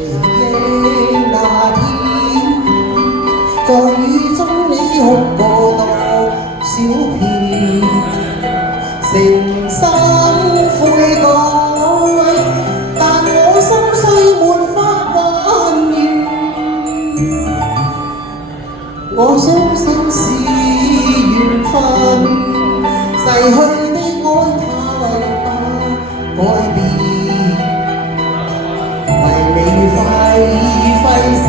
憶那天，在雨中你哭過多少遍，誠心悔改，但我心碎沒法還原。我相信是緣分，逝去的愛它不改變。為你揮手，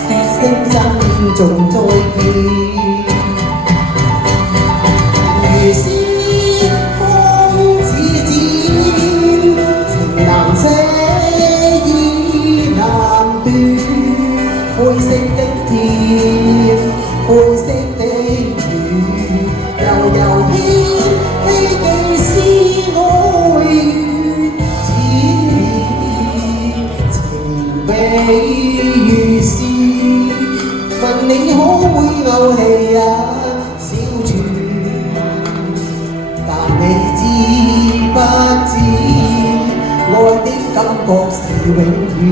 說聲珍重再見。如是風似箭，情難捨意難斷。灰色的天，灰色的雨，悠悠牽起幾絲哀怨。情比如是，問你可會勾起一小串？但你知不知，愛的感覺是永遠。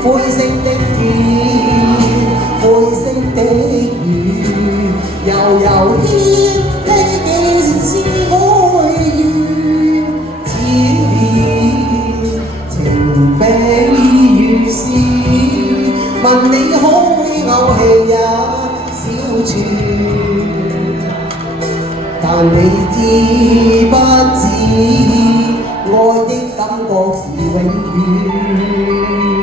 灰色的天，灰色的雨，悠悠牽起幾絲哀怨。千年情比如是，問你可會勾起一小串？但你知不知，愛的感覺是永遠。